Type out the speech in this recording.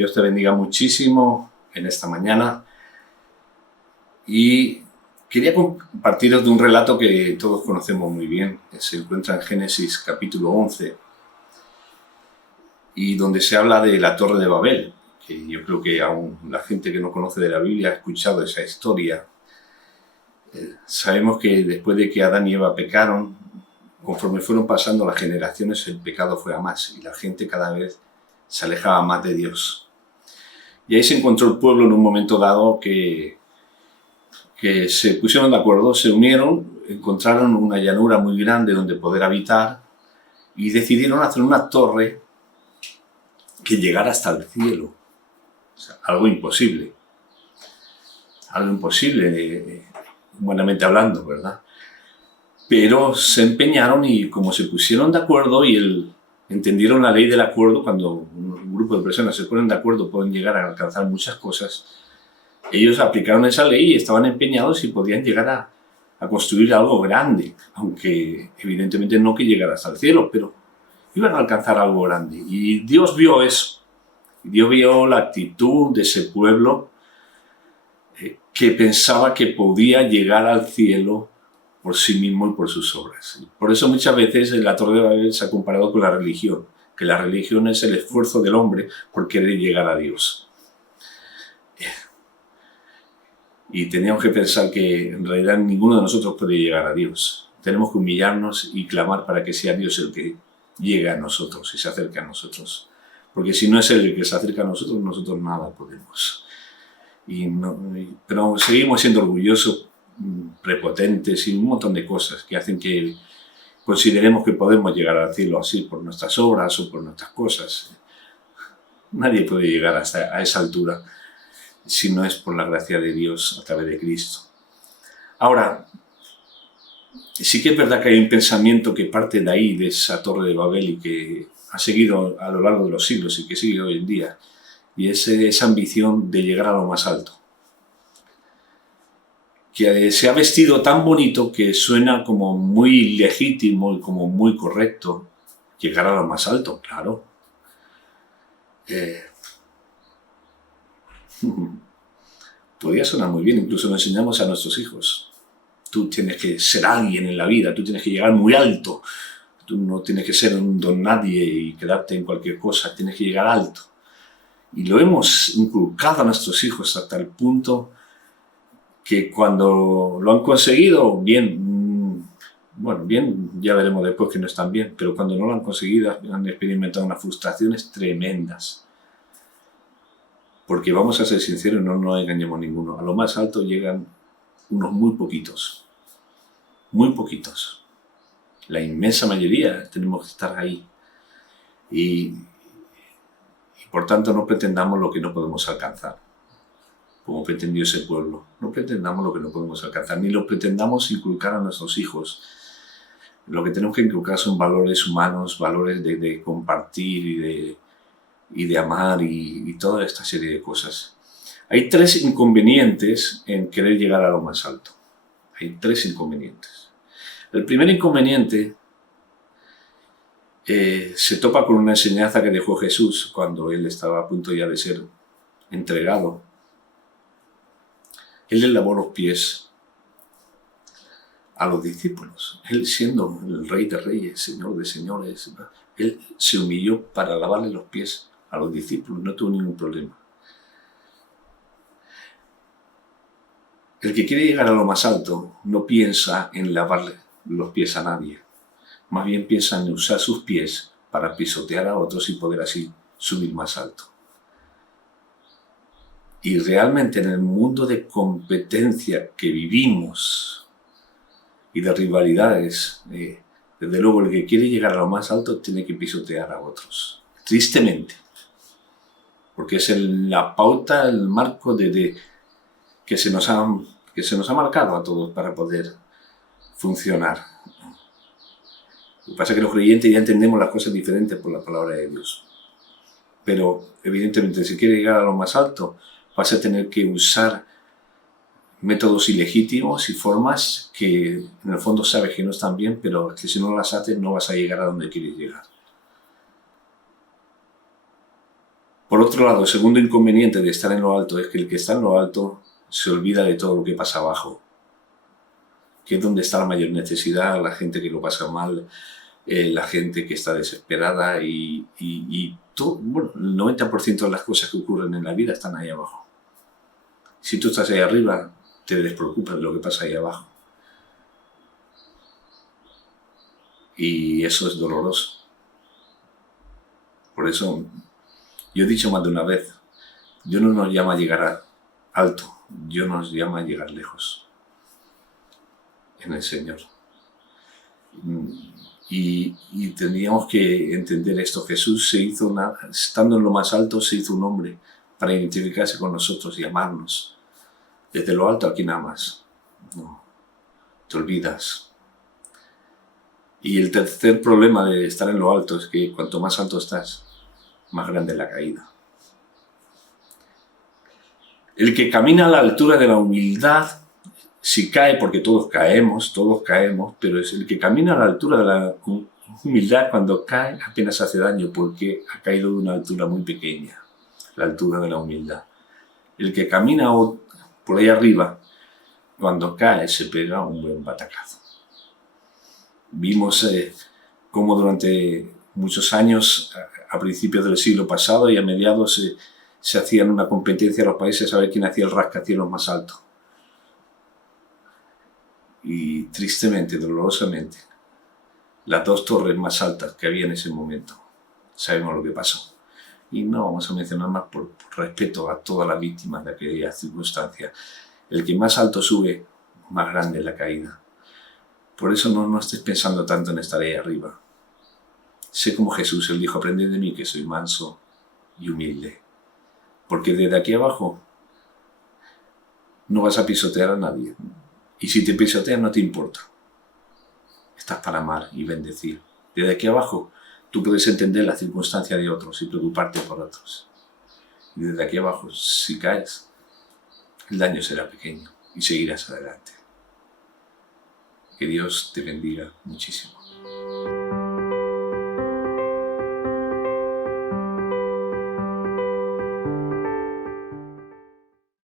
Dios te bendiga muchísimo en esta mañana y quería compartiros de un relato que todos conocemos muy bien. Se encuentra en Génesis capítulo 11 y donde se habla de la Torre de Babel, que yo creo que aún la gente que no conoce de la Biblia ha escuchado esa historia. Sabemos que después de que Adán y Eva pecaron, conforme fueron pasando las generaciones, el pecado fue a más y la gente cada vez se alejaba más de Dios. Y ahí se encontró el pueblo en un momento dado que se pusieron de acuerdo, se unieron, encontraron una llanura muy grande donde poder habitar y decidieron hacer una torre que llegara hasta el cielo. O sea, algo imposible, humanamente hablando, ¿verdad? Pero se empeñaron y como se pusieron de acuerdo y entendieron la ley del acuerdo, cuando un grupo de personas se ponen de acuerdo pueden llegar a alcanzar muchas cosas, ellos aplicaron esa ley y estaban empeñados y podían llegar a construir algo grande, aunque evidentemente no que llegara hasta el cielo, pero iban a alcanzar algo grande. Y Dios vio eso, Dios vio la actitud de ese pueblo que pensaba que podía llegar al cielo por sí mismo y por sus obras. Por eso muchas veces la Torre de Babel se ha comparado con la religión, que la religión es el esfuerzo del hombre por querer llegar a Dios. Y teníamos que pensar que en realidad ninguno de nosotros puede llegar a Dios. Tenemos que humillarnos y clamar para que sea Dios el que llegue a nosotros y se acerque a nosotros. Porque si no es Él el que se acerca a nosotros, nosotros nada podemos. Pero seguimos siendo orgullosos, prepotentes y un montón de cosas que hacen que consideremos que podemos llegar al cielo así por nuestras obras o por nuestras cosas. Nadie puede llegar a esa altura si no es por la gracia de Dios a través de Cristo. Ahora, sí que es verdad que hay un pensamiento que parte de ahí, de esa Torre de Babel, y que ha seguido a lo largo de los siglos y que sigue hoy en día, y es esa ambición de llegar a lo más alto, que se ha vestido tan bonito que suena como muy legítimo y como muy correcto llegar a lo más alto, claro. Podría sonar muy bien, incluso lo enseñamos a nuestros hijos. Tú tienes que ser alguien en la vida, tú tienes que llegar muy alto, tú no tienes que ser un don nadie y quedarte en cualquier cosa, tienes que llegar alto. Y lo hemos inculcado a nuestros hijos hasta el punto que cuando lo han conseguido, bien, ya veremos después que no están bien, pero cuando no lo han conseguido han experimentado unas frustraciones tremendas. Porque vamos a ser sinceros, no nos engañemos ninguno. A lo más alto llegan unos muy poquitos. Muy poquitos. La inmensa mayoría tenemos que estar ahí. Y por tanto no pretendamos lo que no podemos alcanzar. Como pretendió ese pueblo. No pretendamos lo que no podemos alcanzar. Ni lo pretendamos inculcar a nuestros hijos. Lo que tenemos que inculcar son valores humanos, valores de compartir y de amar y toda esta serie de cosas. Hay tres inconvenientes en querer llegar a lo más alto. Hay tres inconvenientes. El primer inconveniente se topa con una enseñanza que dejó Jesús cuando Él estaba a punto ya de ser entregado. Él le lavó los pies a los discípulos. Él, siendo el Rey de Reyes, Señor de Señores, Él se humilló para lavarle los pies a los discípulos, no tuvo ningún problema. El que quiere llegar a lo más alto no piensa en lavarle los pies a nadie, más bien piensa en usar sus pies para pisotear a otros y poder así subir más alto. Y realmente en el mundo de competencia que vivimos y de rivalidades, desde luego el que quiere llegar a lo más alto tiene que pisotear a otros, tristemente. Porque es la pauta, el marco que se nos ha marcado a todos para poder funcionar. Lo que pasa es que los creyentes ya entendemos las cosas diferentes por la palabra de Dios. Pero evidentemente si quieres llegar a lo más alto vas a tener que usar métodos ilegítimos y formas que en el fondo sabes que no están bien, pero que si no las haces no vas a llegar a donde quieres llegar. Por otro lado, el segundo inconveniente de estar en lo alto es que el que está en lo alto se olvida de todo lo que pasa abajo, que es donde está la mayor necesidad, la gente que lo pasa mal, la gente que está desesperada y todo, bueno, el 90% de las cosas que ocurren en la vida están ahí abajo. Si tú estás ahí arriba, te despreocupas de lo que pasa ahí abajo. Y eso es doloroso. Por eso, yo he dicho más de una vez, Dios no nos llama a llegar alto, Dios nos llama a llegar lejos en el Señor. Y tendríamos que entender esto. Jesús se hizo estando en lo más alto, se hizo un hombre para identificarse con nosotros y amarnos. Desde lo alto aquí nada más. No, te olvidas. Y el tercer problema de estar en lo alto es que cuanto más alto estás, más grande es la caída. El que camina a la altura de la humildad, si cae, porque todos caemos, pero es el que camina a la altura de la humildad, cuando cae apenas hace daño, porque ha caído de una altura muy pequeña, la altura de la humildad. El que camina por ahí arriba, cuando cae se pega un buen batacazo. Vimos cómo durante muchos años, a principios del siglo pasado y a mediados, se hacían una competencia a los países a ver quién hacía el rascacielos más alto. Y tristemente, dolorosamente, las dos torres más altas que había en ese momento, sabemos lo que pasó. Y no vamos a mencionar más por respeto a todas las víctimas de aquella circunstancia. El que más alto sube, más grande es la caída. Por eso no estés pensando tanto en estar ahí arriba. Sé como Jesús, Él dijo, aprended de mí que soy manso y humilde. Porque desde aquí abajo no vas a pisotear a nadie. Y si te pisotean no te importa. Estás para amar y bendecir. Desde aquí abajo tú puedes entender la circunstancia de otros y preocuparte por otros. Y desde aquí abajo, si caes, el daño será pequeño y seguirás adelante. Que Dios te bendiga muchísimo.